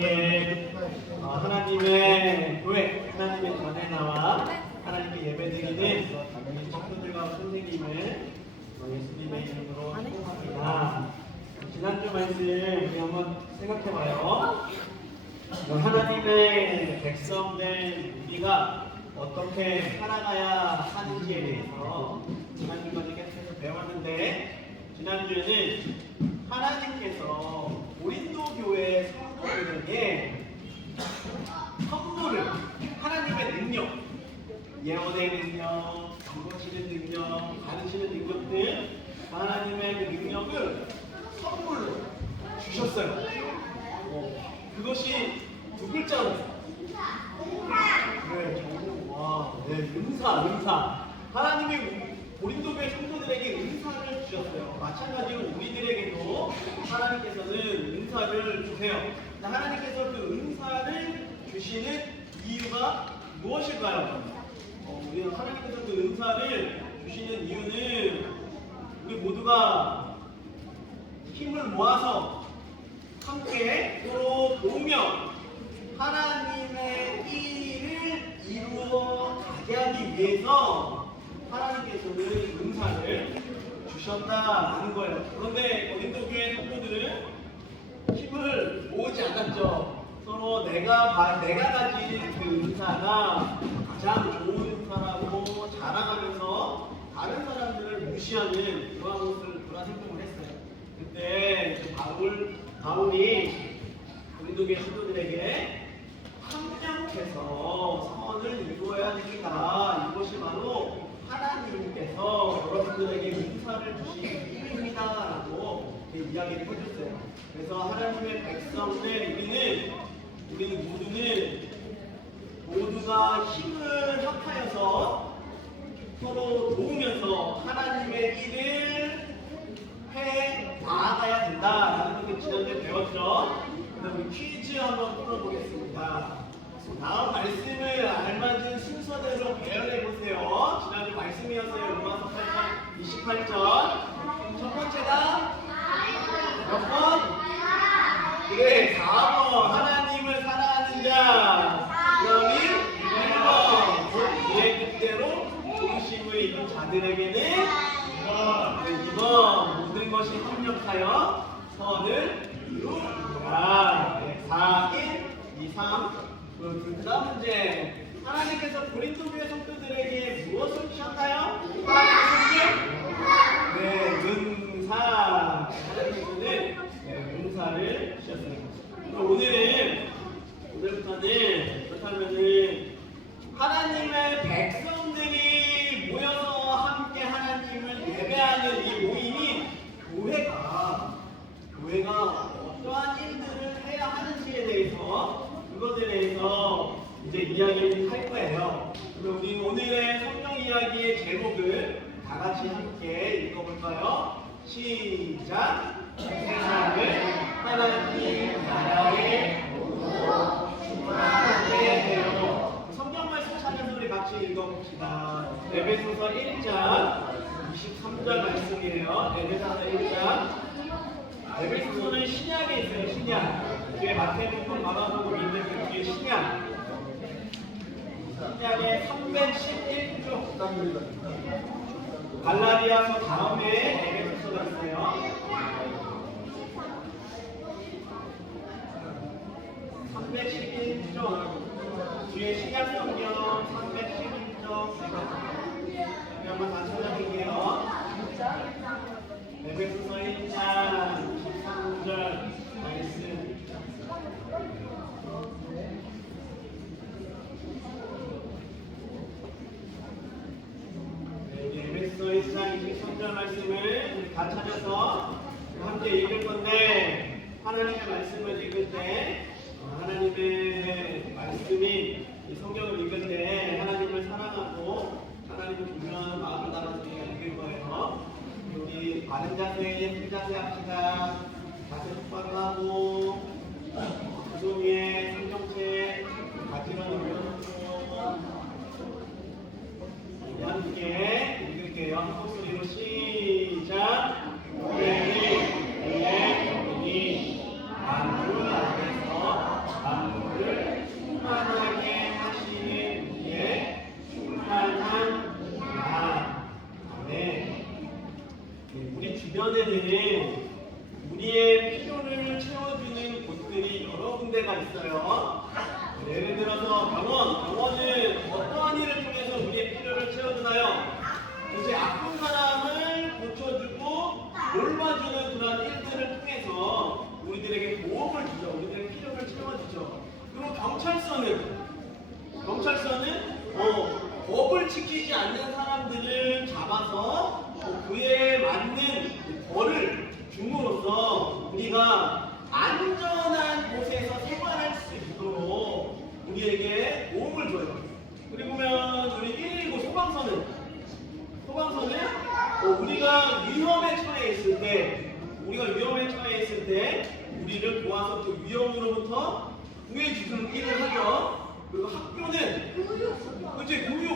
이렇게 하나님의 교회, 하나님의 전에 나와 하나님께 예배드리는 우리 성도들과 선생님을 예수님의 이름으로 축복합니다. 지난주 말씀 우리 한번 생각해봐요. 하나님의 백성들 우리가 어떻게 살아가야 하는지에 대해서 지난주까지 계속해서 배웠는데, 지난주에는 하나님께서 고린도 교회 성도들에게 선물을, 하나님의 능력, 예언의 능력, 전고치는 능력, 가르치는 능력들, 하나님의 그 능력을 선물로 주셨어요. 그것이 두 글자로, 은사. 하나님이 고린도 교회 성도들에게 은사를 주셨어요. 마찬가지로 우리들에게도 하나님께서는 은사를 주세요. 하나님께서 그 은사를 주시는 이유가 무엇일까요? 우리는 하나님께서 그 은사를 주시는 이유는 우리 모두가 힘을 모아서 함께 서로 도우며 하나님의 일을 이루어 가게 하기 위해서 하나님께서는 은사를 주셨다는 거예요. 그런데 고린도 교회 성도들은 힘을 모으지 않았죠. 서로 내가 가진 그 은사가 가장 좋은 은사라고 자랑하면서 다른 사람들을 무시하는 그런 행동을 했어요. 그때 바울이 고린도 교회 성도들에게 함량해서 선을 이루어야 됩니다. 이것이 바로 하나님께서 여러분들에게 은사를 주신 이유입니다 라고 이야기를 해줬어요. 그래서 하나님의 백성들 우리는 모두가 힘을 합하여서 서로 도우면서 하나님의 일을 해 나아가야 된다라는 것을 지난주에 배웠죠. 그럼 우리 퀴즈 한번 풀어보겠습니다. 다음 말씀을 알맞은 순서대로 배열해 보세요. 지난주 말씀이었어요. 로마서 8장 28절. 첫 번째가 몇 번? 그래, 4번. 하나님을 사랑하는 자. 그다음이 1번. 기회 뜻대로 중심을 입은 자들에게는 2번. 모든 것이 협력하여 선을 이루라. 4, 1, 2, 3. 그 다음 문제. 하나님께서 고린도 교회 성도들에게 무엇을 주셨나요? 은사. 하나님께서는 은사를 주셨어요. 오늘부터는 그렇다면은 하나님의 백성들이 모여서 함께 하나님을 예배하는 이 모임이 교회가 어떠한 일들을 해야 하는지에 대해서, 그것에 대해서 이제 이야기를 할 거예요. 그럼 우리 오늘의 성경 이야기의 제목을 다 같이 함께 읽어볼까요? 시작! 세상을 하나님 나라의 도구로 충만하게 되어. 성경 말씀 찾아서 우리 같이 읽어봅시다. 에베소서 1장 23절 말씀이에요. 에베소서 1장. 에베소서는 신약에 있어요. 신약. 뒤에 마태복음, 마가복음 있는 그 뒤에 신약. 신약의 311쪽. 갈라디아서 다음에 에베소서가 있어요. 311쪽. 뒤에 신약 성경 311쪽. 한번 다 찾아볼게요. 에베소서 1장 23절 말씀. 에베소서 1장 23절 말씀을 다 찾아서 함께 읽을 건데, 하나님의 말씀을 읽을 때, 하나님의 말씀이 이 성경을 읽을 때 하나님을 사랑하고 하나님을 존경하는 마음을 담아서 읽을 거예요. 우리 바른 자세, 핀 자세 합시다. 자세 똑바로 하고, 그 위에 성경책 가지런히 올려놓고 함께 읽을게요. 한 목소리로 시작. 우리는 이의 영이 만물 안에서 공통대가 있어요. 예를 들어서 병원은 어떠한 일을 통해서 우리의 필요를 채워주나요? 이제 아픈 사람을 고쳐주고 돌봐주는 그런 일들을 통해서 우리들에게 도움을 주죠. 우리들의 필요를 채워주죠. 그리고 경찰서는 법을 지키지 않는 사람들을 잡아서 그에 맞는 벌을 줌으로써 우리가 안전한 곳에서 생활할 수 있도록 우리에게 도움을 줘요. 그리고 우리 119 소방서는 우리가 위험에 처해 있을 때 우리를 도와서 그 위험으로부터 구해주는 일을 하죠. 그리고 학교는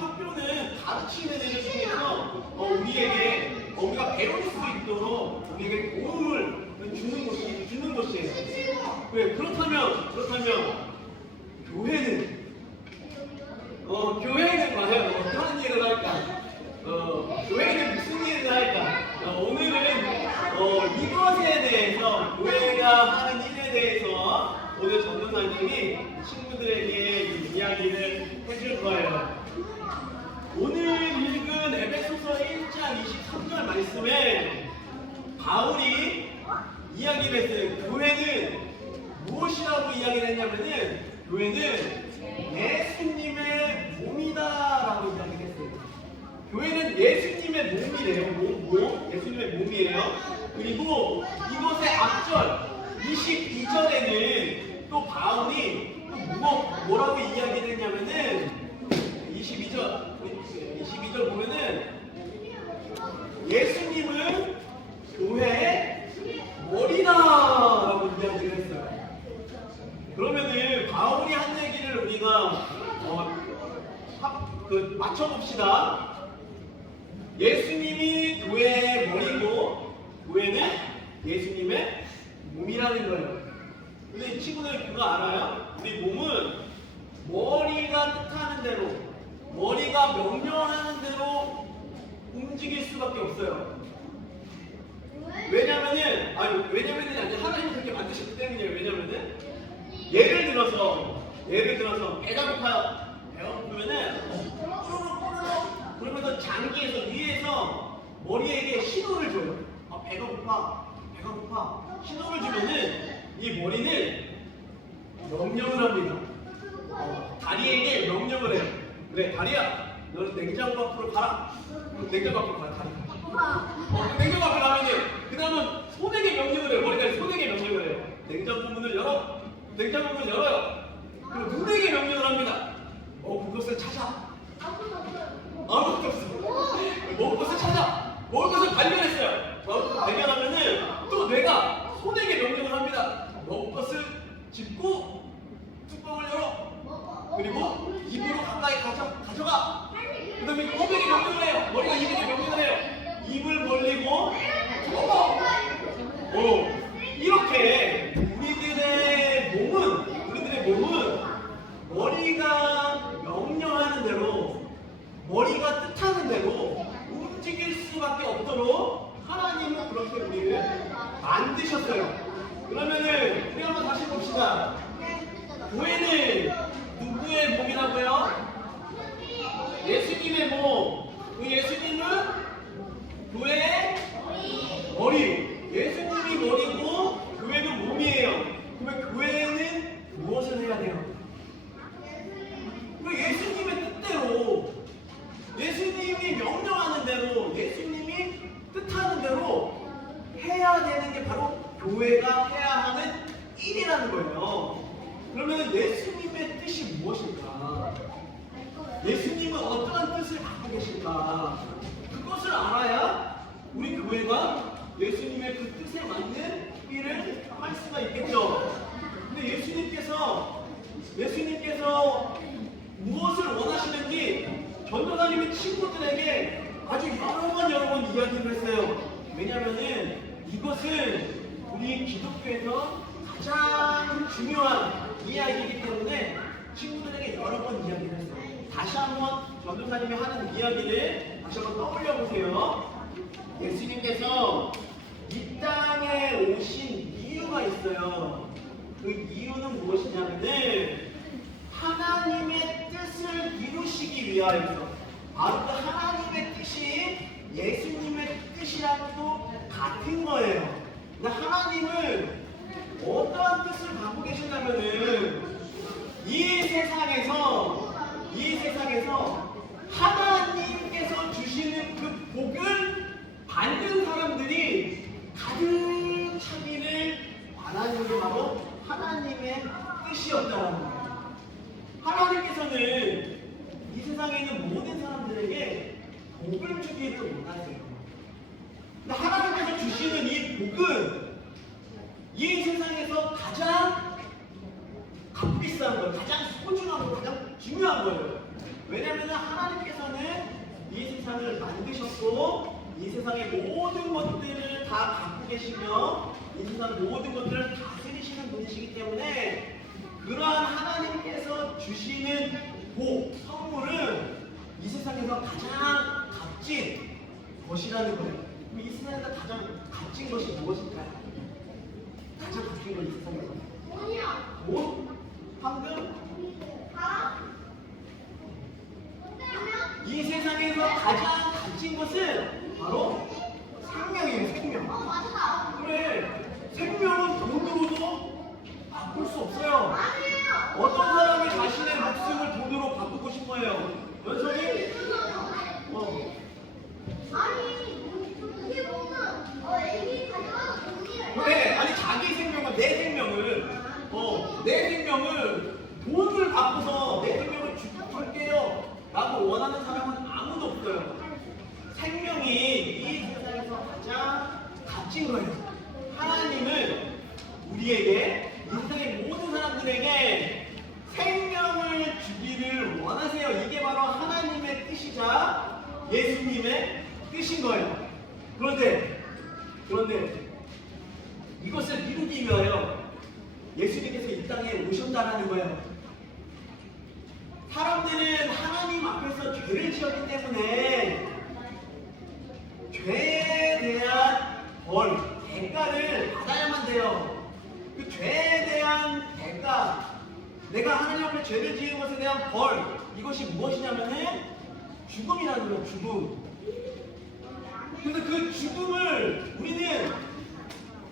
학교는 가르치는 일을 통해서 우리가 배울 수 있도록 우리에게 도움을 주는 곳이에요. 그렇다면 교회는 과연 어떤 일을 할까? 교회는 무슨 일을 할까? 오늘은 이것에 대해서 교회가 하는 일에 대해서 오늘 전도사님이 친구들에게 이야기를 해줄 거예요. 오늘 읽은 에베소서 1장 23절 말씀에 바울이 이야기를 했어요. 교회는 무엇이라고 이야기를 했냐면은 교회는 예수님의 몸이다라고 이야기를 했어요. 교회는 예수님의 몸이래요. 예수님의 몸이에요. 그리고 이것의 앞절 22절에는 또 바울이 또 뭐라고 이야기를 했냐면은 22절 보면은 예수님은 교회의 머리다라고 이야기를 했어요. 그러면은 바울이 한 얘기를 우리가 맞춰봅시다. 예수님이 교회의 머리고 교회는 예수님의 몸이라는 거예요. 근데 이 친구들 그거 알아요? 우리 몸은 머리가 뜻하는 대로, 머리가 명령하는 대로 움직일 수밖에 없어요. 왜냐면은 하나님이 그렇게 만드셨기 때문이에요. 왜냐면은 예를 들어서 배가 고프면은 뿌르륵 그러면서 장기에서 위에서 머리에게 신호를 줘요. 배가 고파 신호를 주면은 이 머리는 명령을 합니다. 다리에게 명령을 해요. 그래 다리야, 너는 냉장고 앞으로 가라. 냉장고 앞으로 가라. 냉장고 앞으로 가면은 그 다음은 손에게 명령을 해요. 머리가 손에게 명령을 해요. 냉장고 문을 열어. 냉장고 문을 열어요. 그리고 눈에게 명령을 합니다. 그것을 찾아. 아무것도 없어. 먹을 것을 찾아. 먹을 것을 발견했어요. 먹을 것을 발견하면은 또 뇌가 손에게 명령을 합니다. 먹을 것을 짚고 뚜껑을 열어. 그리고 입으로 가까이 가져가. 그 다음에 입에게 명령을 해요. 머리가 입에게 명령을 해요. 입을 벌리고 먹어. 이렇게 우리들의 몸은 머리가 명령하는 대로, 머리가 뜻하는 대로 움직일 수밖에 없도록 하나님은 그렇게 우리를 만드셨어요. 그러면은 우리 한번 다시 봅시다. 교회는 누구의 몸이라고요? 예수님의 몸. 그 예수님은 교회의 머리. 예수님이 머리고 교회는 몸이에요. 그러면 교회는 무엇을 해야 돼요? 예수님의 뜻대로, 예수님이 명령하는 대로, 예수님이 뜻하는 대로 해야 되는 게 바로 교회가 해야 하는 일이라는 거예요. 그러면 예수님의 뜻이 무엇일까? 예수님은 어떠한 뜻을 갖고 계실까? 그것을 알아야 우리 교회가 예수님의 그 뜻에 맞는 일을 할 수가 있겠죠. 근데 예수님께서 무엇을 원하시는지 전도사님의 친구들에게 아주 여러 번 이야기를 했어요. 왜냐면은 이것은 우리 기독교에서 가장 중요한 이야기이기 때문에 친구들에게 여러 번 이야기를 했어요. 다시 한번 전도사님이 하는 이야기를 다시 한번 떠올려 보세요. 예수님께서 이 땅에 오신 이유가 있어요. 그 이유는 무엇이냐면은 하나님의 뜻을 이루시기 위하여서 바로 그 하나님의 뜻이 예수님의 뜻이랑도 같은 거예요. 근데 하나님은 어떠한 뜻을 갖고 계신다면은 이 세상에서 하나님께서 주시는 그 복을 받는 사람들이 가득 차기를 바라는 게 바로 하나님의 뜻이었다는 거예요. 하나님께서는 이 세상에 있는 모든 사람들에게 복을 주기를 원하세요. 근데 하나님께서 주시는 이 복은 이 세상에서 가장 값비싼 거예요. 가장 소중한 거예요. 가장 중요한 거예요. 왜냐하면 하나님께서는 이 세상을 만드셨고 이 세상의 모든 것들을 다 갖고 계시며 이 세상 모든 것들을 다스리시는 분이시기 때문에 그러한 하나님께서 주시는 복, 선물은 이 세상에서 가장 값진 것이라는 거예요. 이 세상에서 가장 값진 것이 무엇일까요? 가장 값진 건 이 세상에서 돈? 황금? 이 세상에서 가장 값진 것은 바로 생명이에요. 생명. 그래, 생명은 돈으로도 바꿀 수 없어요. 어떤 사람이 자신의 목숨을 돈으로 바꾸고 싶어요? 연석이? 그래, 아니 자기 생명은 내 생명을 돈을 바꿔서 내 생명을 줄게요 라고 원하는 사람은 아무도 없어요. 생명이 이 세상에서 가장 값진 거예요. 하나님은 우리에게 이 세상의 모든 사람들에게 생명을 주기를 원하세요. 이게 바로 하나님의 뜻이자 예수님의 뜻인 거예요. 그런데 이것을 이루기 위하여 예수님께서 이 땅에 오셨다라는 거예요. 사람들은 하나님 앞에서 죄를 지었기 때문에 죄에 대한 벌, 대가를 받아야만 돼요. 그 죄에 대한 대가, 내가 하나님 앞에 죄를 지은 것에 대한 벌, 이것이 무엇이냐면은 죽음이라는 거예요. 죽음. 그래서 그 죽음을 우리는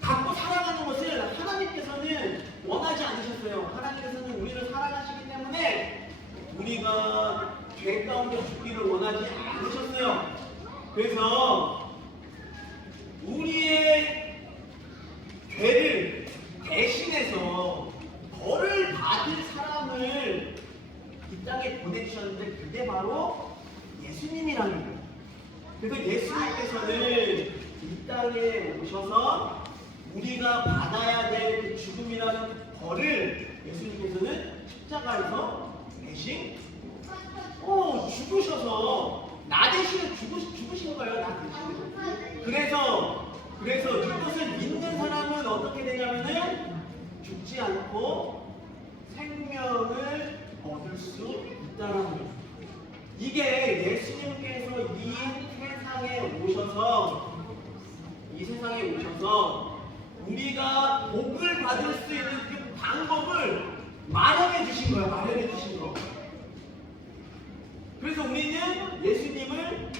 갖고 살아가는 것을 하나님께서는 원하지 않으셨어요. 하나님께서는 우리를 사랑하시기 때문에 우리가 죄 가운데 죽기를 원하지 않으셨어요. 그래서 우리의 죄를 대신해서 벌을 받을 사람을 이 땅에 보내주셨는데 그게 바로 예수님이라는 거예요. 그래서 예수님께서는 이 땅에 오셔서 우리가 받아야 될 그 죽음이라는 벌을 예수님께서는 십자가에서 대신 죽으셔서 나 대신에 죽으신 거예요. 나 대신에. 그래서 이것을 믿는 사람은 어떻게 되냐면은 죽지 않고 생명을 얻을 수 있다는 거예요. 이게 예수님께서 이 세상에 오셔서 우리가 복을 받을 수 있는 그 방법을 마련해 주신 거예요. 마련해 주신 거. 그래서 우리는 예수님을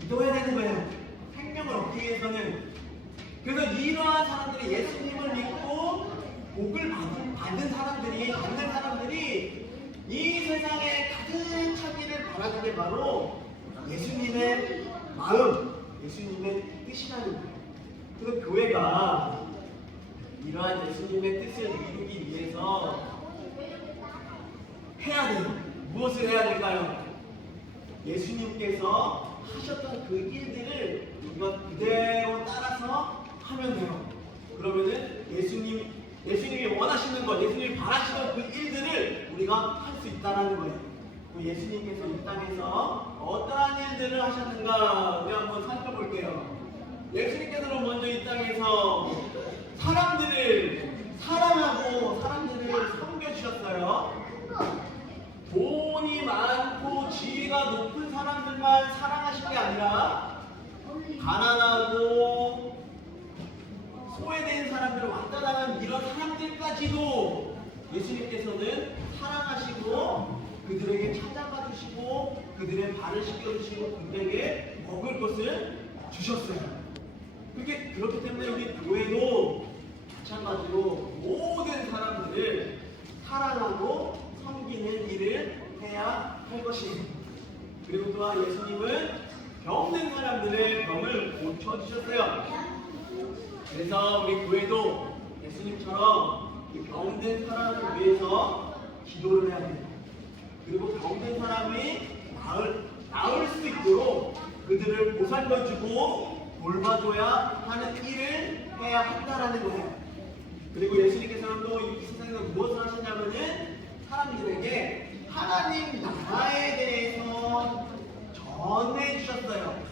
믿어야 되는 거예요. 생명을 얻기 위해서는. 그래서 이러한 사람들이 예수님을 믿고 복을 받는 사람들이 이 세상에 가득 차기를 바라는 게 바로 예수님의 마음, 예수님의 뜻이라는 거예요. 그래서 교회가 이러한 예수님의 뜻을 이루기 위해서 해야 돼요. 무엇을 해야 될까요? 예수님께서 하셨던 그 일들을 우리가 그대로 따라서 하면 돼요. 그러면은 예수님이 원하시는 것, 예수님이 바라시던 그 일들을 우리가 할 수 있다는 거예요. 예수님께서 이 땅에서 어떠한 일들을 하셨는가 우리 한번 살펴볼게요. 예수님께서는 먼저 이 땅에서 사람들을 사랑하고 사람들을 섬겨주셨어요. 돈이 많고 지위가 높은 사람들만 사랑하신 게 아니라 가난하고 소외된 사람들, 완전한 이런 사람들까지도 예수님께서는 사랑하시고 그들에게 찾아가 주시고 그들의 발을 씻겨주시고 그들에게 먹을 것을 주셨어요. 그렇기 때문에 우리 교회도 마찬가지로 모든 사람들을 사랑하고 섬기는 일을 해야 할 것이에요. 그리고 또한 예수님은 병든 사람들의 병을 고쳐주셨어요. 그래서 우리 교회도 예수님처럼 이 병든 사람을 위해서 기도를 해야 돼요. 그리고 병든 사람이 나을 수 있도록 그들을 보살펴주고 돌봐줘야 하는 일을 해야 한다라는 거예요. 그리고 예수님께서는 또 이 세상에서 무엇을 하시냐면은 사람들에게 하나님 나라에 대해서 전해주셨어요.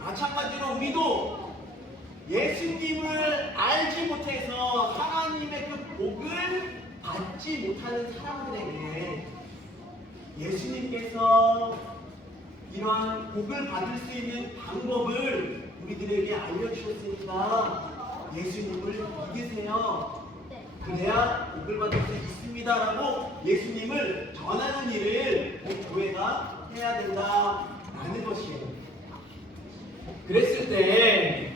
마찬가지로 우리도 예수님을 알지 못해서 하나님의 그 복을 받지 못하는 사람들에게 예수님께서 이러한 복을 받을 수 있는 방법을 우리들에게 알려주셨으니까 예수님을 믿으세요. 그래야 복을 받을 수 있습니다라고 예수님을 전하는 일을 우리 교회가 해야 된다라는 것이에요. 그랬을 때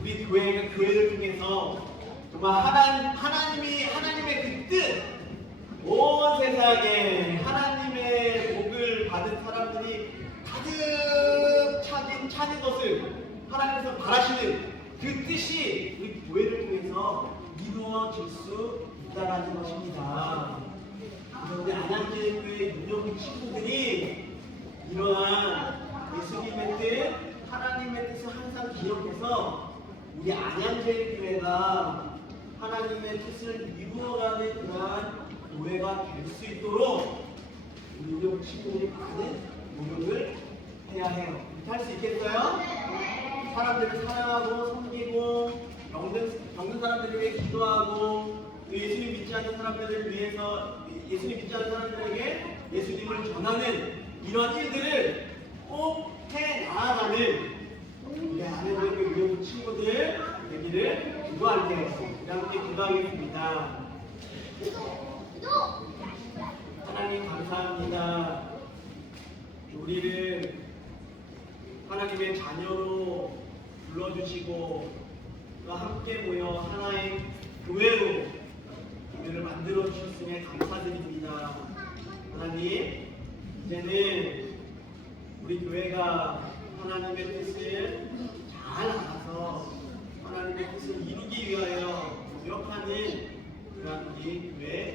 우리 교회를 통해서 정말 하나님의 그 뜻, 온 세상에 하나님의 복을 받은 사람들이 가득 차는 것을 하나님께서 바라시는 그 뜻이 우리 교회를 통해서 이루어질 수 있다라는 것입니다. 그래서 우리 안양제일교회 윤영희 친구들이 이러한 예수님의 뜻, 하나님의 뜻을 항상 기억해서 우리 안양제일교회가 하나님의 뜻을 이루어가는 그러한 교회가 될 수 있도록 우리 윤영희 친구들이 많은 노력을 해야 해요. 이렇게 할 수 있겠어요? 사람들을 사랑하고 섬기고 병든 사람들을 위해 기도하고 예수님 믿지 않는 사람들을 위해서 예수님 믿지 않는 사람들에게 예수님을 전하는 이러한 일들을 꼭 해 나아가는 우리 아내들과 우리 친구들 되기를 기도할게요. 우리 함께 기도하겠습니다. 하나님 감사합니다. 우리를 하나님의 자녀로 불러주시고 또 함께 모여 하나의 교회로 우리를 만들어 주셨으니 감사드립니다. 하나님, 이제는 우리 교회가 하나님의 뜻을 잘 알아서 하나님의 뜻을 이루기 위하여 노력하는 그런 우리 교회